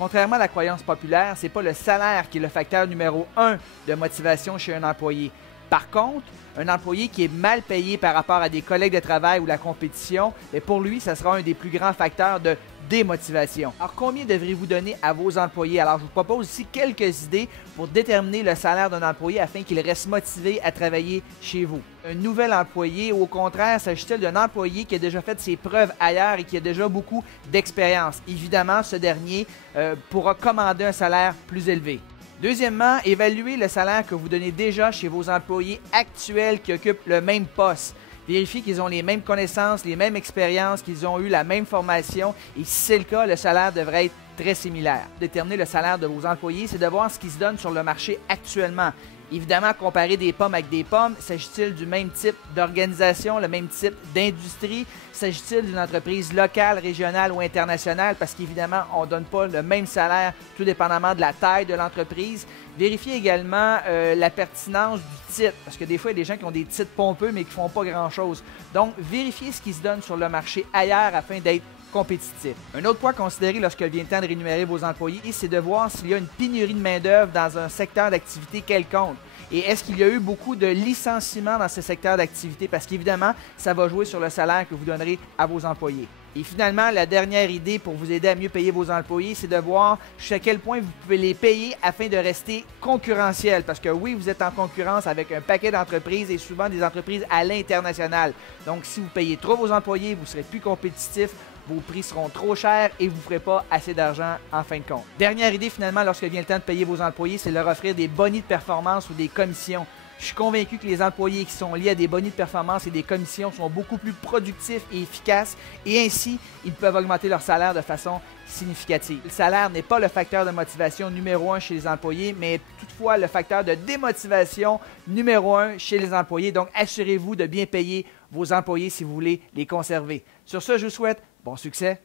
Contrairement à la croyance populaire, ce n'est pas le salaire qui est le facteur numéro 1 de motivation chez un employé. Par contre, un employé qui est mal payé par rapport à des collègues de travail ou la compétition, mais pour lui, ça sera un des plus grands facteurs de démotivation. Alors, combien devrez-vous donner à vos employés? Alors, je vous propose ici quelques idées pour déterminer le salaire d'un employé afin qu'il reste motivé à travailler chez vous. Un nouvel employé, ou au contraire, s'agit-il d'un employé qui a déjà fait ses preuves ailleurs et qui a déjà beaucoup d'expérience? Évidemment, ce dernier pourra commander un salaire plus élevé. Deuxièmement, évaluez le salaire que vous donnez déjà chez vos employés actuels qui occupent le même poste. Vérifiez qu'ils ont les mêmes connaissances, les mêmes expériences, qu'ils ont eu la même formation et si c'est le cas, le salaire devrait être très similaire. Déterminer le salaire de vos employés, c'est de voir ce qui se donne sur le marché actuellement. Évidemment, comparer des pommes avec des pommes, s'agit-il du même type d'organisation, le même type d'industrie? S'agit-il d'une entreprise locale, régionale ou internationale? Parce qu'évidemment, on ne donne pas le même salaire tout dépendamment de la taille de l'entreprise. Vérifiez également la pertinence du titre, parce que des fois, il y a des gens qui ont des titres pompeux mais qui ne font pas grand-chose. Donc, vérifiez ce qui se donne sur le marché ailleurs afin d'être compétitif. Un autre point à considérer lorsque vient le temps de rémunérer vos employés, c'est de voir s'il y a une pénurie de main-d'œuvre dans un secteur d'activité quelconque. Et est-ce qu'il y a eu beaucoup de licenciements dans ce secteur d'activité? Parce qu'évidemment, ça va jouer sur le salaire que vous donnerez à vos employés. Et finalement, la dernière idée pour vous aider à mieux payer vos employés, c'est de voir jusqu'à quel point vous pouvez les payer afin de rester concurrentiel. Parce que oui, vous êtes en concurrence avec un paquet d'entreprises et souvent des entreprises à l'international. Donc, si vous payez trop vos employés, vous serez plus compétitif, vos prix seront trop chers et vous ne ferez pas assez d'argent en fin de compte. Dernière idée finalement, lorsque vient le temps de payer vos employés, c'est de leur offrir des bonus de performance ou des commissions. Je suis convaincu que les employés qui sont liés à des bonus de performance et des commissions sont beaucoup plus productifs et efficaces et ainsi, ils peuvent augmenter leur salaire de façon significative. Le salaire n'est pas le facteur de motivation numéro 1 chez les employés, mais toutefois le facteur de démotivation numéro 1 chez les employés. Donc, assurez-vous de bien payer vos employés si vous voulez les conserver. Sur ce, je vous souhaite bon succès